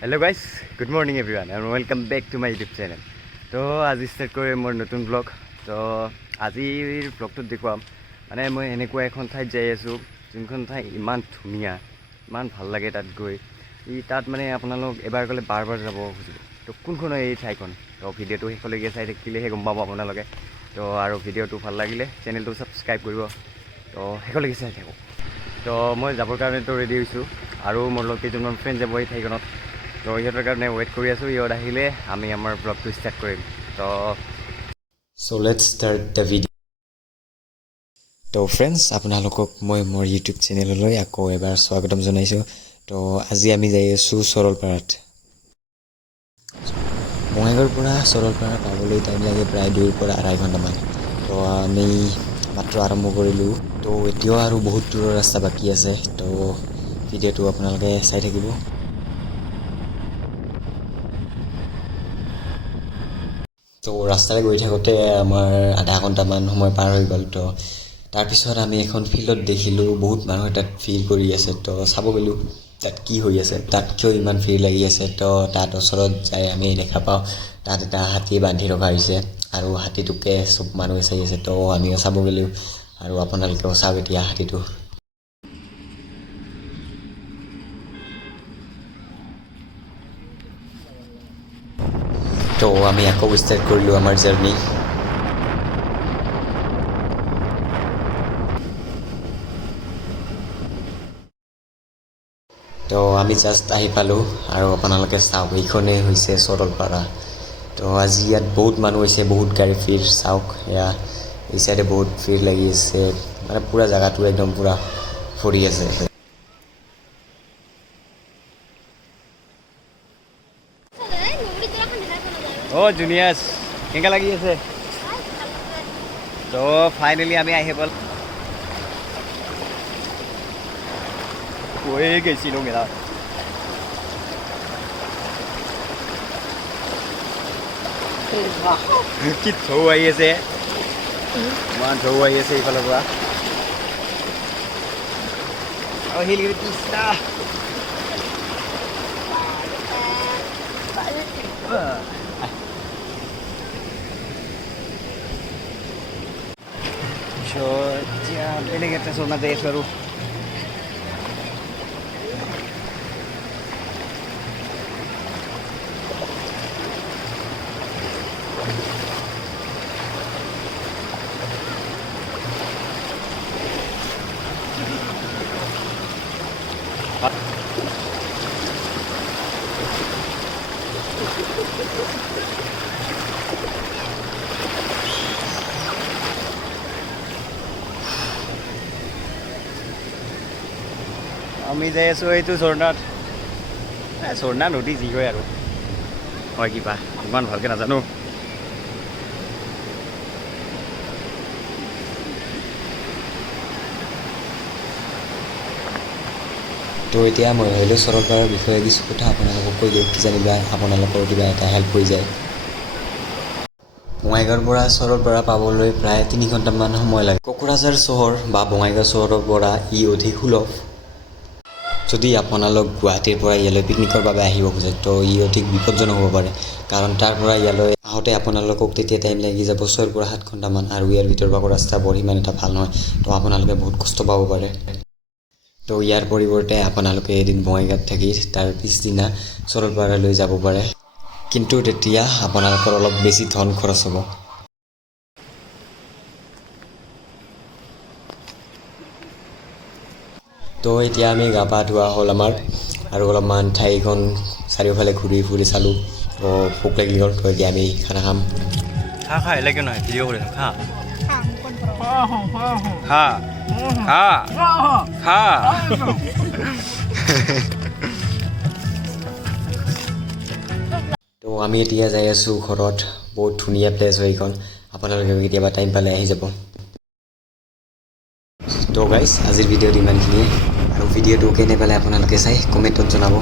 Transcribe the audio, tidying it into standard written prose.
Hello guys, good morning everyone and welcome back to my YouTube channel. So আজি start কৰিম মোৰ নতুন vlog. So আজিৰ vlogটোত দেখুৱাম মানে মই এনেকুৱা এখন ঠাইত যাই আছো যোনখন ঠাই ইমান ধুনীয়া ইমান ভাল লাগে তাত গৈ তাত মানে আপোনালোক এবাৰ গ'লে বাৰ যাব খুজিব তো কোনখন এই ঠাইখন তো ভিডিঅ'টো শেষলৈকে চাই থাকিলেহে গম পাব আপোনালোকে তো আৰু ভিডিঅ'টো ভাল লাগিলে চেনেলটো ছাবস্ক্ৰাইব কৰিব তো শেষলৈকে চাই থাকক তো মই যাবৰ কাৰণেতো ৰেডি হৈছোঁ আৰু মোৰ লগত কেইজনমান ফ্ৰেণ্ড যাব এই ঠাইখনত তো ইহঁতৰ কাৰণে ৱেইট কৰি আছোঁ ইহঁত আহিলে আমি আমাৰ ব্লগটো ষ্টাৰ্ট কৰিম তো লেটছ ষ্টাৰ্ট দ্য ভিডিঅ' তো ফ্ৰেণ্ডছ আপোনালোকক মই মোৰ ইউটিউব চেনেললৈ আকৌ এবাৰ স্বাগতম জনাইছোঁ তো আজি আমি যাই আছোঁ সৰলপাৰাত বঙাইগাঁৱৰ পৰা সৰলপাৰা পাবলৈ টাইম লাগে প্ৰায় 2 পৰা 2.5 ঘণ্টামান তো আমি মাত্ৰ আৰম্ভ কৰিলোঁ তো এতিয়াও আৰু বহুত দূৰৰ ৰাস্তা বাকী আছে তো ভিডিঅ'টো আপোনালোকে চাই থাকিব তো ৰাস্তাৰে গৈ থাকোঁতে আমাৰ আধা ঘণ্টামান সময় পাৰ হৈ গ'ল তো তাৰপিছত আমি এখন ফিল্ডত দেখিলোঁ বহুত মানুহে তাত ভিৰ কৰি আছে তো চাব গ'লোঁ তাত কি হৈ আছে তাত কিয় ইমান ভিৰ লাগি আছে তো তাত ওচৰত যাই আমি দেখা পাওঁ তাত এটা হাতী বান্ধি ৰখা হৈছে আৰু হাতীটোকে চব মানুহে চাই আছে তো আমিও চাব গ'লোঁ আৰু আপোনালোকেও চাওক এতিয়া হাতীটো তো আমি আকৌ ষ্টাৰ্ট কৰিলোঁ আমাৰ জাৰ্ণি তো আমি জাষ্ট আহি পালোঁ আৰু আপোনালোকে চাওক এইখনেই হৈছে সৰলপাৰা তো আজি ইয়াত বহুত মানুহ হৈছে বহুত গাড়ী ভিৰ চাওক এয়া এই চাইডে বহুত ভিৰ লাগি আছে মানে পুৰা জেগাটো একদম পুৰা ভৰি আছে জুনিয়াছ কেনেকৈ লাগি আছে তো ফাইনেলি আমি আহি পালোঁ কৈ গৈছিলোঁ মেলা কি ঢৌ আহি আছে ইমান ঢৌ আহি আছে এইফালৰ পৰা শিলগুৰি কৃষ্ণা এতিয়া বেলেগ এটা চোনা যাই আছোঁ আৰু আমি যাই আছোঁ এইটো ঝৰ্ণাত ঝৰ্ণা নদী যি হয় আৰু হয় কিবা ইমান ভালকৈ নাজানো তো এতিয়া মই ভাবিলোঁ সৰলপাৰাৰ বিষয়ে কিছু কথা আপোনালোকক কৈ দিওঁ কিজানিবা আপোনালোকৰ কিবা এটা হেল্প হৈ যায় বঙাইগাঁৱৰ পৰা সৰলপাৰা পাবলৈ প্ৰায় 3 ঘণ্টামান সময় লাগে কোকৰাঝাৰ চহৰ বা বঙাইগাঁও চহৰৰ পৰা ই অধিক সুলভ যদি আপোনালোক গুৱাহাটীৰ পৰা ইয়ালৈ পিকনিকৰ বাবে আহিব খোজে তো ই অধিক বিপদজনক হ'ব পাৰে কাৰণ তাৰ পৰা ইয়ালৈ আহোঁতে আপোনালোকক তেতিয়া টাইম লাগি যাব 6 পৰা 7 ঘণ্টামান আৰু ইয়াৰ ভিতৰৰ পৰা ৰাস্তা বৰ সিমান এটা ভাল নহয় তো আপোনালোকে বহুত কষ্ট পাব পাৰে তো ইয়াৰ পৰিৱৰ্তে আপোনালোকে এদিন বঙাইগাঁৱত থাকি তাৰ পিছদিনা সৰলপাৰালৈ যাব পাৰে কিন্তু তেতিয়া আপোনালোকৰ অলপ বেছি ধন খৰচ হ'ব তো এতিয়া আমি গা পা ধোৱা হ'ল আমাৰ আৰু অলপমান ঠাইখন চাৰিওফালে ঘূৰি ফুৰি চালোঁ তো ভোক লাগি গ'ল তো এতিয়া আমি খানা খাম খা এলাগে নহয় ভিডিঅ' কৰি খা খা খা খা তো আমি এতিয়া যাই আছোঁ ঘৰত বহুত ধুনীয়া প্লেচ হয় এইখন আপোনালোকে কেতিয়াবা টাইম পালে আহি যাব তো গাইজ আজিৰ ভিডিঅ'টো ইমানখিনিয়ে আৰু ভিডিঅ'টো কেনে পালে আপোনালোকে চাই কমেণ্টত জনাব